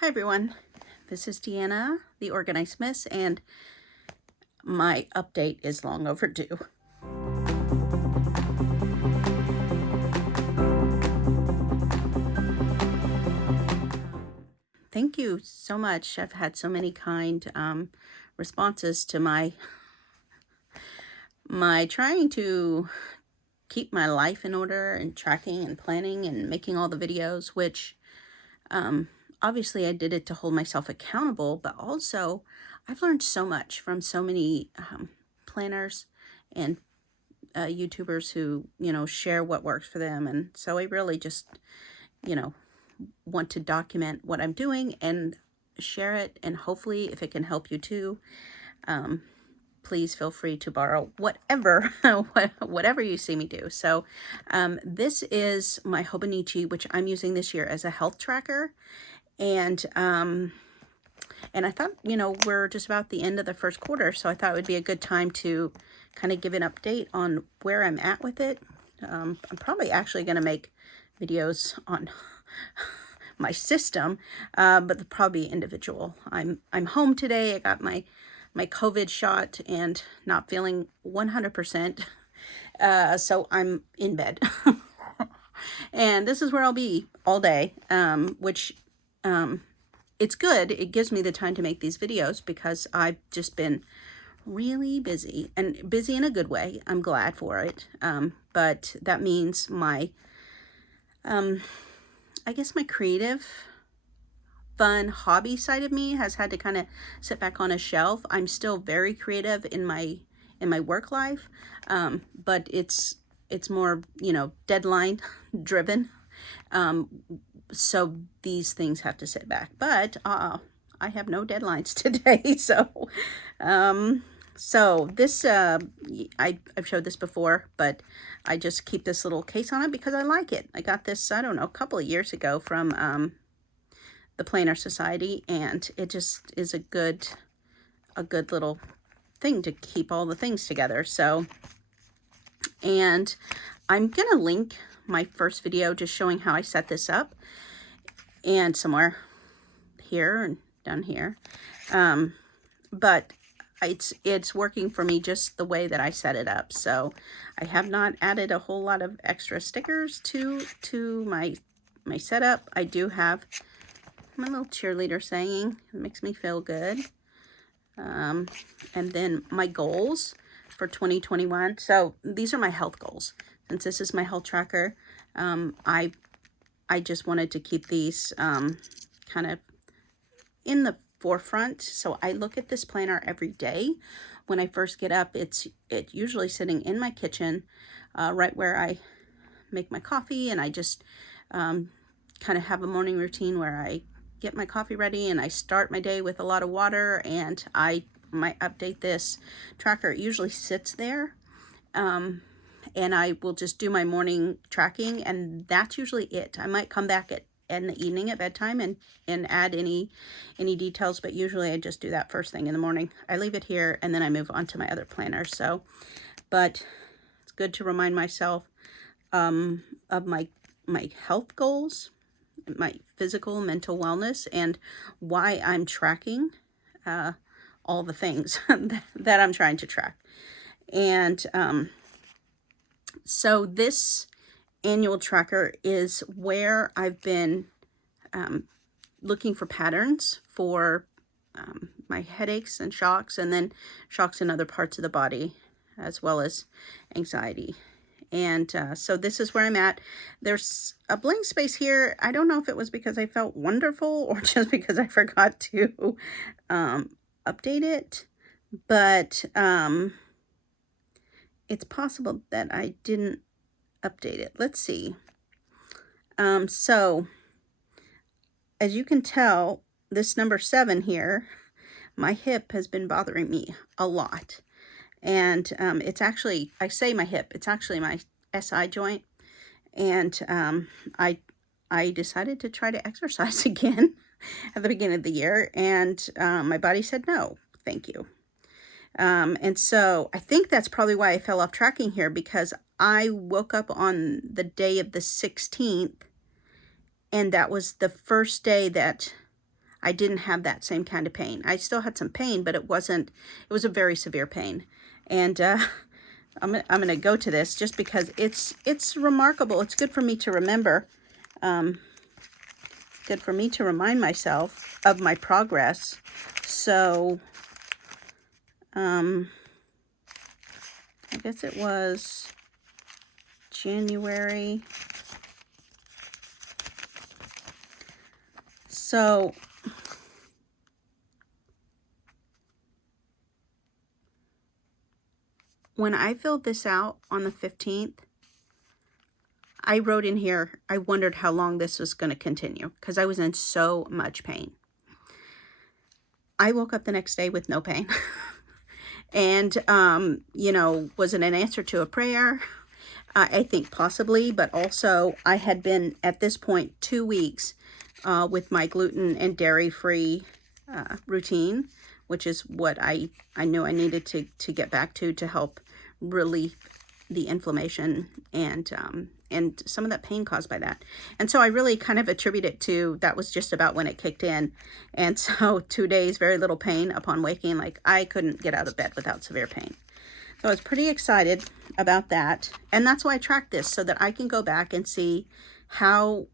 Hi everyone, this is Deanna, the Organized Miss, and my update is long overdue. Thank you so much. I've had so many kind responses to my trying to keep my life in order and tracking and planning and making all the videos, which obviously I did it to hold myself accountable, but also I've learned so much from so many planners and YouTubers who, share what works for them. And so I really just, want to document what I'm doing and share it. And hopefully if it can help you too, please feel free to borrow whatever, whatever you see me do. So this is my Hobonichi, which I'm using this year as a health tracker. And I thought, we're just about the end of the first quarter, so I thought it would be a good time to kind of give an update on where I'm at with it. I'm probably actually going to make videos on my system, but they'll probably be individual. I'm home today. I got my COVID shot and not feeling 100%. So I'm in bed. And this is where I'll be all day, which it's good. It gives me the time to make these videos because I've just been really busy, and busy in a good way. I'm glad for it. But that means my, I guess my creative, fun hobby side of me has had to kind of sit back on a shelf. I'm still very creative in my work life, but it's more, deadline driven. So these things have to sit back, but I have no deadlines today. So this I've showed this before, but I just keep this little case on it because I like it. I got this, I don't know, a couple of years ago from the Planner Society, and it just is a good little thing to keep all the things together. So, and I'm gonna link my first video just showing how I set this up, and somewhere here and down here, but it's working for me just the way that I set it up. So I have not added a whole lot of extra stickers to my setup. I do have my little cheerleader saying, it makes me feel good, and then my goals for 2021. So these are my health goals. Since this is my health tracker, I just wanted to keep these kind of in the forefront. So I look at this planner every day. When I first get up, it's usually sitting in my kitchen, right where I make my coffee, and I just kind of have a morning routine where I get my coffee ready and I start my day with a lot of water, and I might update this tracker. It usually sits there. And I will just do my morning tracking, and that's usually it. I might come back in the evening at bedtime and add any details, but usually I just do that first thing in the morning. I leave it here and then I move on to my other planner. So, but it's good to remind myself of my health goals, my physical, mental wellness, and why I'm tracking all the things that I'm trying to track. And so this annual tracker is where I've been looking for patterns for my headaches and shocks, and then shocks in other parts of the body, as well as anxiety. And so this is where I'm at. There's a blank space here. I don't know if it was because I felt wonderful or just because I forgot to update it, but it's possible that I didn't update it. Let's see. So as you can tell, this number 7 here, my hip has been bothering me a lot. And it's actually, I say my hip, it's actually my SI joint. And I decided to try to exercise again at the beginning of the year. And my body said, no, thank you. And so I think that's probably why I fell off tracking here, because I woke up on the day of the 16th, and that was the first day that I didn't have that same kind of pain. I still had some pain, but it was a very severe pain. And I'm going to go to this just because it's remarkable. It's good for me to remember. Good for me to remind myself of my progress. So, I guess it was January. So, when I filled this out on the 15th, I wrote in here, I wondered how long this was going to continue because I was in so much pain. I woke up the next day with no pain. And, you know, was it an answer to a prayer? I think possibly, but also I had been at this point 2 weeks with my gluten and dairy-free routine, which is what I knew I needed to get back to help relieve the inflammation and some of that pain caused by that. And so I really kind of attribute it to that was just about when it kicked in. And so 2 days, very little pain upon waking. Like I couldn't get out of bed without severe pain. So I was pretty excited about that. And that's why I tracked this, so that I can go back and see how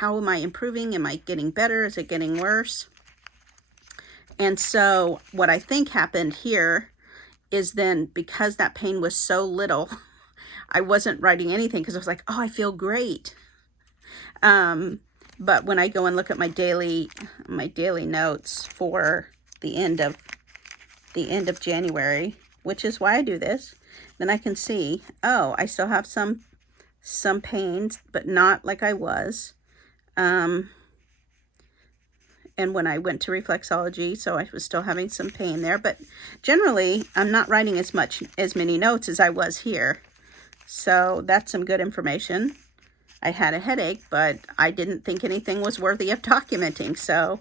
am I improving? Am I getting better? Is it getting worse? And so what I think happened here is then, because that pain was so little, I wasn't writing anything because I was like, oh, I feel great. But when I go and look at my daily notes for the end of January, which is why I do this, then I can see, oh, I still have some pains, but not like I was. And when I went to reflexology, so I was still having some pain there, but generally I'm not writing as many notes as I was here. So that's some good information. I had a headache, but I didn't think anything was worthy of documenting. So,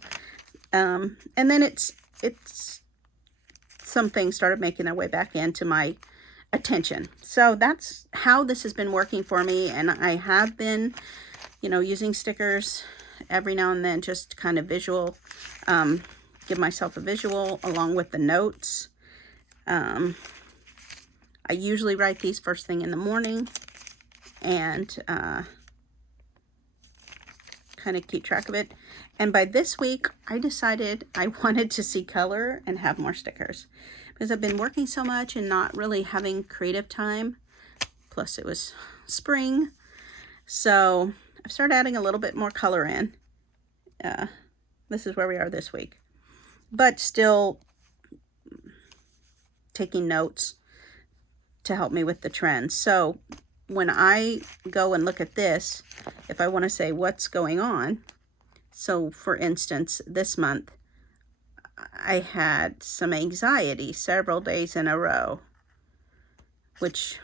and then it's some things started making their way back into my attention. So that's how this has been working for me. And I have been, you know, using stickers every now and then, just kind of visual, give myself a visual along with the notes. I usually write these first thing in the morning and kind of keep track of it. And by this week, I decided I wanted to see color and have more stickers because I've been working so much and not really having creative time. Plus it was spring. So I've started adding a little bit more color in. This is where we are this week. But still taking notes to help me with the trends. So when I go and look at this, if I want to say what's going on, so for instance, this month, I had some anxiety several days in a row, which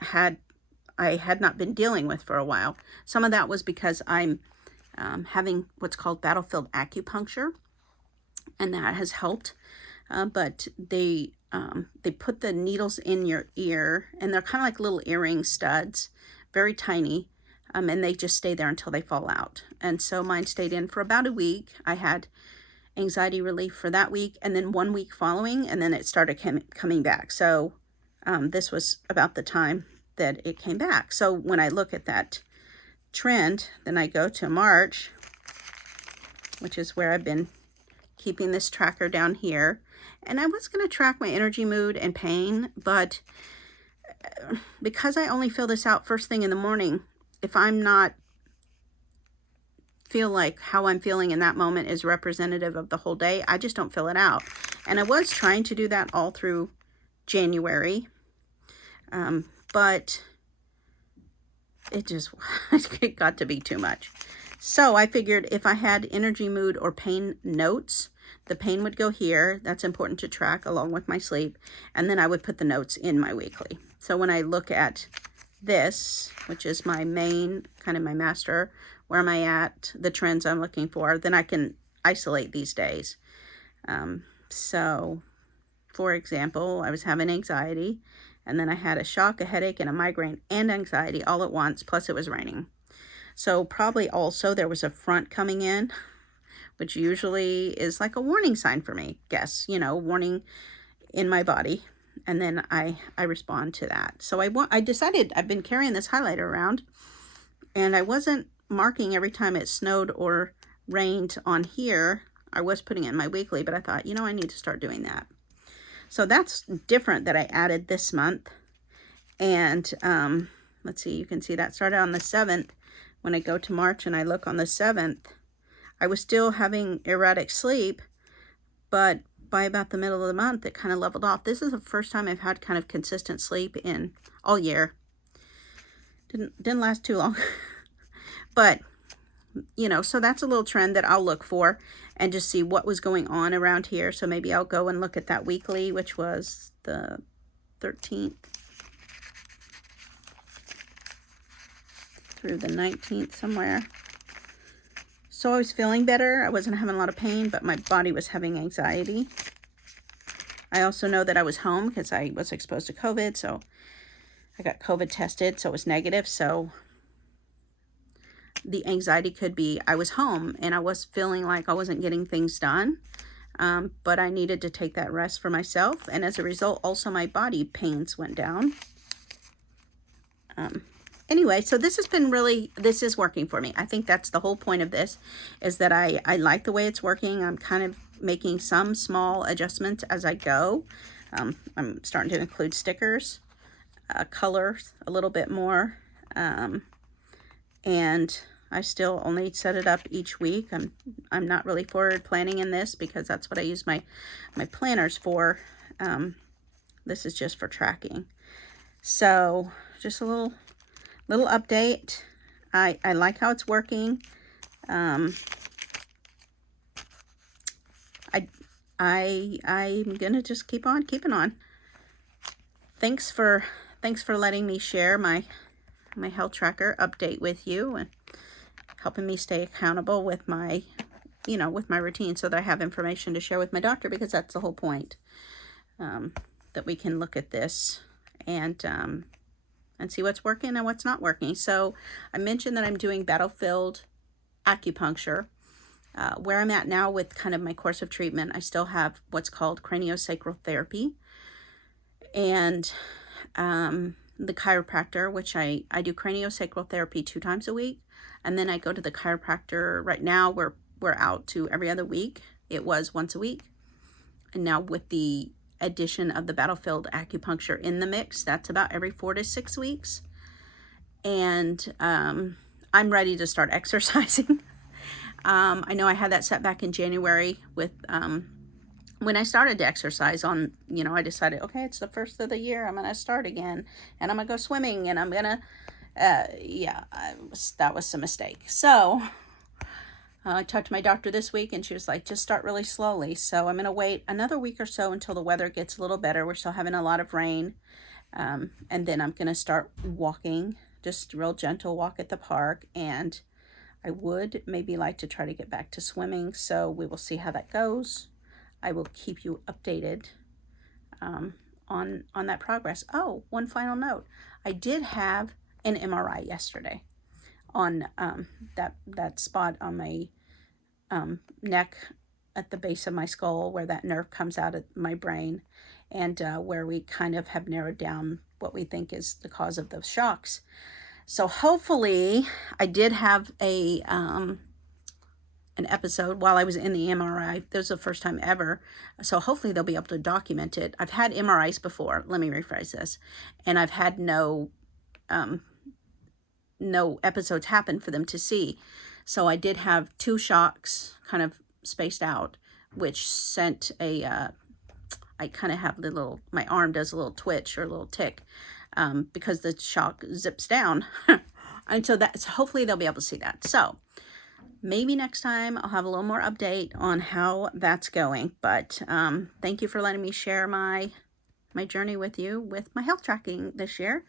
I had not been dealing with for a while. Some of that was because I'm having what's called battlefield acupuncture, and that has helped. But they put the needles in your ear, and they're kind of like little earring studs, very tiny, and they just stay there until they fall out. And so mine stayed in for about a week. I had anxiety relief for that week, and then 1 week following, and then it started coming back. So this was about the time that it came back. So when I look at that trend, then I go to March, which is where I've been keeping this tracker down here. And I was going to track my energy, mood, and pain, but because I only fill this out first thing in the morning, if I'm not feel like how I'm feeling in that moment is representative of the whole day, I just don't fill it out. And I was trying to do that all through January, but it got to be too much. So I figured if I had energy, mood, or pain notes, the pain would go here. That's important to track along with my sleep. And then I would put the notes in my weekly. So when I look at this, which is my main, kind of my master, where am I at, the trends I'm looking for, then I can isolate these days. So for example, I was having anxiety, and then I had a shock, a headache, and a migraine and anxiety all at once, plus it was raining. So probably also there was a front coming in, which usually is like a warning sign for me. Guess, warning in my body. And then I respond to that. So I decided I've been carrying this highlighter around, and I wasn't marking every time it snowed or rained on here. I was putting it in my weekly, but I thought, I need to start doing that. So that's different that I added this month. And let's see, you can see that started on the 7th. When I go to March and I look on the 7th, I was still having erratic sleep, but by about the middle of the month, it kind of leveled off. This is the first time I've had kind of consistent sleep in all year. Didn't last too long. But, so that's a little trend that I'll look for and just see what was going on around here. So maybe I'll go and look at that weekly, which was the 13th through the 19th somewhere. So I was feeling better. I wasn't having a lot of pain, but my body was having anxiety. I also know that I was home because I was exposed to COVID. So I got COVID tested, so it was negative. So the anxiety could be I was home and I was feeling like I wasn't getting things done. But I needed to take that rest for myself. And as a result, also my body pains went down. Anyway, so this is working for me. I think that's the whole point of this, is that I like the way it's working. I'm kind of making some small adjustments as I go. I'm starting to include stickers, colors a little bit more. And I still only set it up each week. I'm not really forward planning in this because that's what I use my planners for. This is just for tracking. So just a little update. I like how it's working. I'm gonna just keep on keeping on. Thanks for letting me share my health tracker update with you and helping me stay accountable with my with my routine, so that I have information to share with my doctor, because that's the whole point, that we can look at this and see what's working and what's not working. So I mentioned that I'm doing battlefield acupuncture. Where I'm at now with kind of my course of treatment, I still have what's called craniosacral therapy. And the chiropractor, which I do craniosacral therapy 2 times a week. And then I go to the chiropractor. Right now we're out to every other week. It was once a week. And now with the addition of the battlefield acupuncture in the mix, that's about every 4 to 6 weeks. And I'm ready to start exercising. I know I had that set back in January with when I started to exercise on, I decided, okay, it's the first of the year, I'm going to start again, and I'm going to go swimming, and I'm going to, that was a mistake. So I talked to my doctor this week, and she was like, just start really slowly. So I'm going to wait another week or so until the weather gets a little better. We're still having a lot of rain. And then I'm going to start walking, just real gentle walk at the park. And I would maybe like to try to get back to swimming. So we will see how that goes. I will keep you updated on that progress. Oh, one final note. I did have an MRI yesterday on that spot on my neck at the base of my skull, where that nerve comes out of my brain, and where we kind of have narrowed down what we think is the cause of those shocks. So hopefully, I did have an episode while I was in the MRI. This was the first time ever. So hopefully they'll be able to document it. I've had MRIs before. Let me rephrase this. And I've had no episodes happen for them to see. So I did have 2 shocks kind of spaced out, which sent I kind of have my arm does a little twitch or a little tick, because the shock zips down. And so hopefully they'll be able to see that. So maybe next time I'll have a little more update on how that's going. But thank you for letting me share my journey with you with my health tracking this year.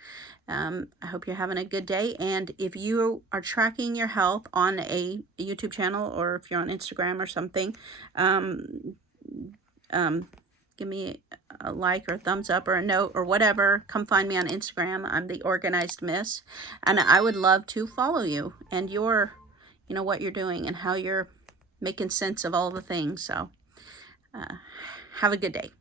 I hope you're having a good day. And if you are tracking your health on a YouTube channel, or if you're on Instagram or something, give me a like or a thumbs up or a note or whatever. Come find me on Instagram. I'm the Organized Miss, and I would love to follow you and your, what you're doing and how you're making sense of all the things. So have a good day.